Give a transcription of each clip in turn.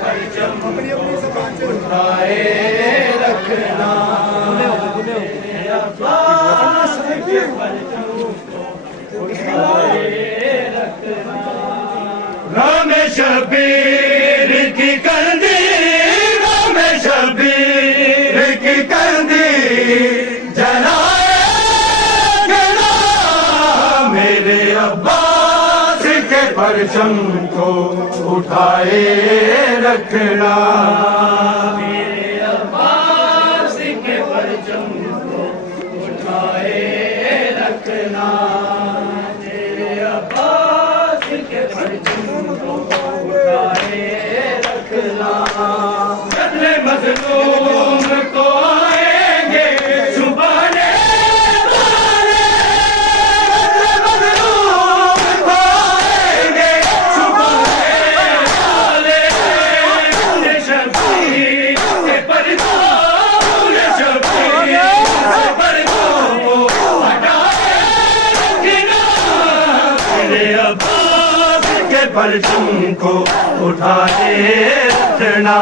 परचम उठाए रखना। अब्बास के परचम उठाए रखना। राम शबीर की कंदी, राम शबीर की कंदी जलाए रखना। मेरे अब्बास के परचम को उठाए रखना। मेरे अब्बास के परचम को उठाए रखना। मेरे अब्बास के परचम को उठाए रखना। बदले मजलूम को आएंगे छुपाने वाले, बदले मजलूम को आएंगे छुपाने वाले। शबीर के परचम, शबीर के परचम को हटाए रखना। मेरे अब्बास के परचम को उठाए रखना।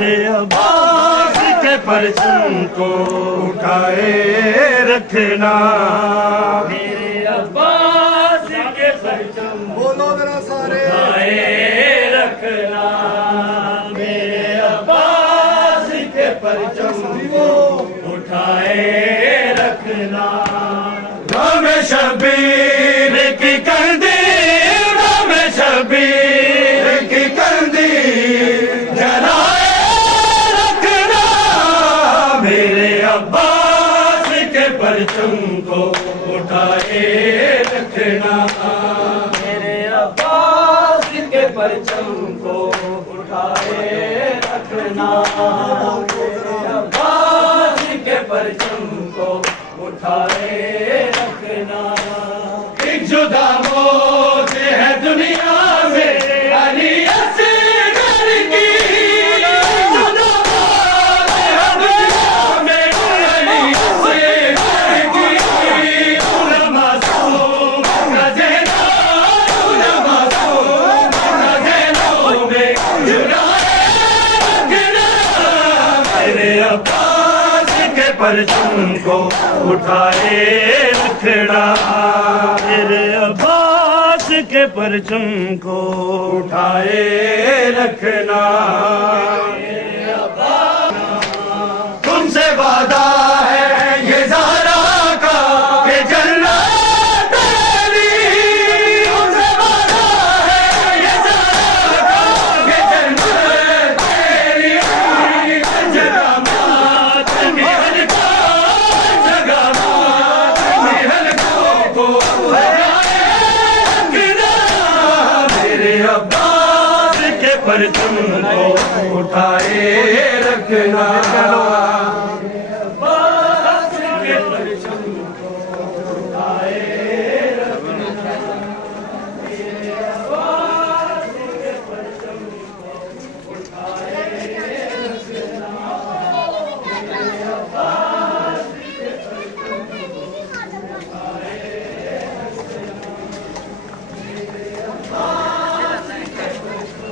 मेरे अब्बास के परचम को उठाए रखना। मेरे अब्बास के परचम बोलो जरा सारे उठाए रखना। मेरे अब्बास के परचम को उठाए रखना। राम शबीर की कंदी, राम शबीर की कंदी जलाए रखना। मेरे अब्बास के परचम को उठाए रखना। मेरे अब्बास के परचम को उठाए रखना। मेरे अब्बास के परचम को उठाए रखना। एक जुदा मौत है दुनिया में अली असगर की। जुदा मौत है दुनिया में अली असगर की। न मासूम न ज़हना, न मासूम न ज़हनों में जुड़ाए रखना। मेरे अब्बास के परचम को उठाए रखना। मेरे अब्बास के परचम को उठाए रखना। मेरे अब्बास तुमसे वादा है ये ज़हरा का कि जन्नत तेरी। तुमसे वादा है ये ज़हरा का कि जन्नत तेरी। जगह मात निहल का, जगह मात निहल को लगाए रखना। मेरे अब्बास के परचम को उठाए रखना। अब्बास के परचम को उठाए रखना। मेरे अब्बास के परचम को उठाए रखना। मेरे अब्बास के परचम को उठाए रखना। मेरे अब्बास के परचम को।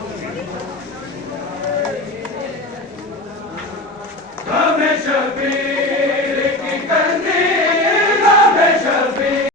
राम शबीर